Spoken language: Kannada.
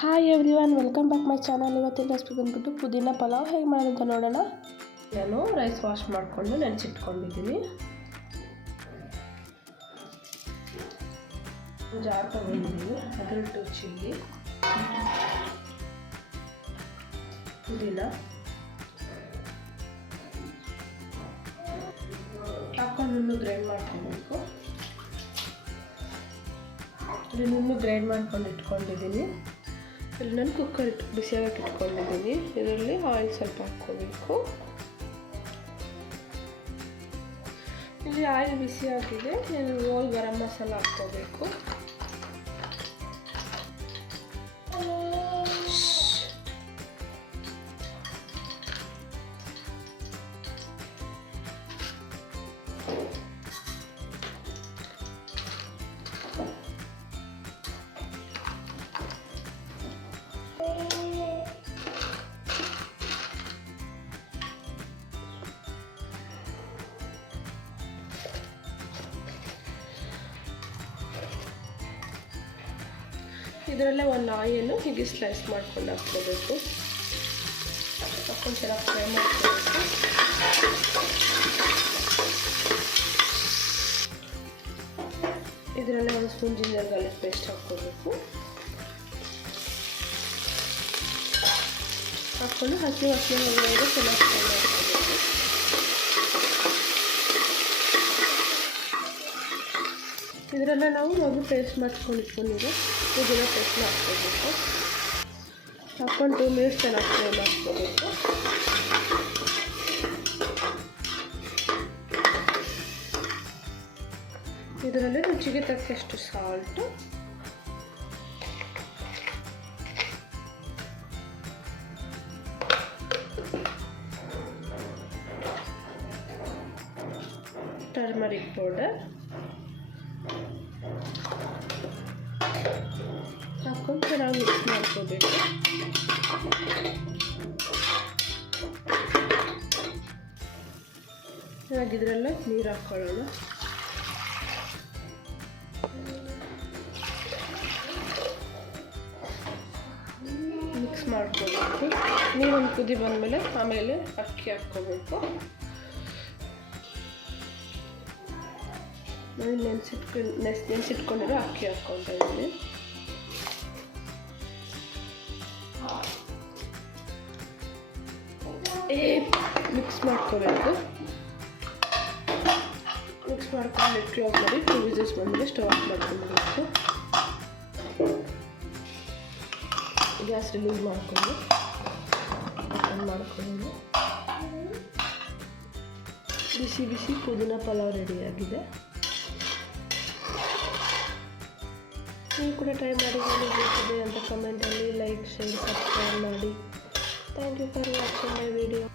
Hi everyone, welcome back my channel. ಇವತ್ತಿನ ರೆಸಿಪಿ ಬಂದ್ಬಿಟ್ಟು ಪುದೀನ ಪಲಾವ್ ಹೇಗೆ ಮಾಡೋದು ಅಂತ ನೋಡೋಣ. ನಾನು ರೈಸ್ ವಾಶ್ ಮಾಡಿಕೊಂಡು ನೆನೆಸಿಟ್ಕೊಂಡಿದ್ದೀನಿ. ಜಾರ್ ತಗೊಂಡಿದ್ದೀನಿ. ಅದರಲ್ಲಿ 2 ಚಿಲ್ಲಿ, ಪುದೀನ ಹಾಕೊಂಡು ಗ್ರೈಂಡ್ ಮಾಡ್ಕೊಬೇಕು. ಇದನ್ನು ಗ್ರೈಂಡ್ ಮಾಡ್ಕೊಂಡು ಇಟ್ಕೊಂಡಿದ್ದೀನಿ. ಇಲ್ಲಿ ನಾನು ಕುಕ್ಕರ್ ಬಿಸಿಯಾಗಿ ಇಟ್ಕೊಂಡಿದ್ದೀನಿ. ಇದರಲ್ಲಿ ಆಯಿಲ್ ಸ್ವಲ್ಪ ಹಾಕ್ಕೋಬೇಕು. ಇಲ್ಲಿ ಆಯಿಲ್ ಬಿಸಿ ಆಗಿದೆ. ಹೋಲ್ ಗರಂ ಮಸಾಲ ಹಾಕ್ಕೋಬೇಕು. ಇದರಲ್ಲೇ ಒಂದು ಆಯಿಲು ಹೀಗೆ ಸ್ಲೈಸ್ ಮಾಡ್ಕೊಂಡು ಹಾಕ್ಕೋಬೇಕು. ಹಾಕೊಂಡು ಚೆನ್ನಾಗಿ ಫ್ರೈ ಮಾಡ್ಕೋಬೇಕು. ಇದರಲ್ಲೇ ಒಂದು ಸ್ಪೂನ್ ಜಿಂಜರ್ ಗಾರ್ಲಿಕ್ ಪೇಸ್ಟ್ ಹಾಕ್ಕೋಬೇಕು. ಹಾಕ್ಕೊಂಡು ಹಸಿ ಒಳಗಡೆ ಚೆನ್ನಾಗಿ ಫ್ರೈ ಮಾಡ್ಕೋಬೇಕು. ಇದರಲ್ಲೇ ನಾವು ಮೊದಲು ಪೇಸ್ಟ್ ಮಾಡ್ಕೊಂಡು ಇಟ್ಕೊಂಡಿರೋ ಪುದೀನ ಪೇಸ್ಟ್ನ ಹಾಕ್ಕೋಬೇಕು. ಹಾಕ್ಕೊಂಡು 2 ಮಿನಿಟ್ಸ್ ಚೆನ್ನಾಗಿ ಫ್ರೈ ಮಾಡ್ಕೋಬೇಕು. ಇದರಲ್ಲಿ ರುಚಿಗೆ ತಕ್ಕಷ್ಟು ಸಾಲ್ಟು, ಟರ್ಮರಿಕ್ ಪೌಡರ್ ಹಾಕೊಂಡು ಚೆನ್ನಾಗಿ ಮಿಕ್ಸ್ ಮಾಡ್ಕೋಬೇಕು. ಇದ್ರಲ್ಲ ನೀರು ಹಾಕ್ಕೊಳ್ಳೋಣ. ಮಿಕ್ಸ್ ಮಾಡ್ಕೋಬೇಕು. ನೀರೊಂದು ಕುದಿ ಬಂದಮೇಲೆ ಆಮೇಲೆ ಅಕ್ಕಿ ಹಾಕ್ಕೋಬೇಕು. ನಾನು ನೆನೆಸಿಟ್ಕೊಂಡಿರೋ ಅಕ್ಕಿ ಹಾಕ್ಕೊಳ್ತಾ ಇದ್ದೀನಿ. ಮಿಕ್ಸ್ ಮಾಡ್ಕೋಬೇಕು. ಮಿಕ್ಸ್ ಮಾಡ್ಕೊಂಡು ಲಿಡ್ ಕ್ಲೋಸ್ ಮಾಡಿ 2 ವಿಸಿಲ್ಸ್ ಬಂದಮೇಲೆ ಸ್ಟವ್ ಆಫ್ ಮಾಡ್ಕೊಳ್ಬೇಕು. ಗ್ಯಾಸ್ ರಿಲೀಸ್ ಮಾಡಿಕೊಂಡು ಬಿಸಿ ಬಿಸಿ ಪುದೀನ ಪಲಾವ್ ರೆಡಿಯಾಗಿದೆ. ನೀವು ಕೂಡ ಟ್ರೈ ಮಾಡಿ ಹೇಗಿದೆ ಅಂತ ಕಮೆಂಟಲ್ಲಿ ಲೈಕ್, ಶೇರ್, ಸಬ್ಸ್ಕ್ರೈಬ್ ಮಾಡಿ. Thank you for watching my video.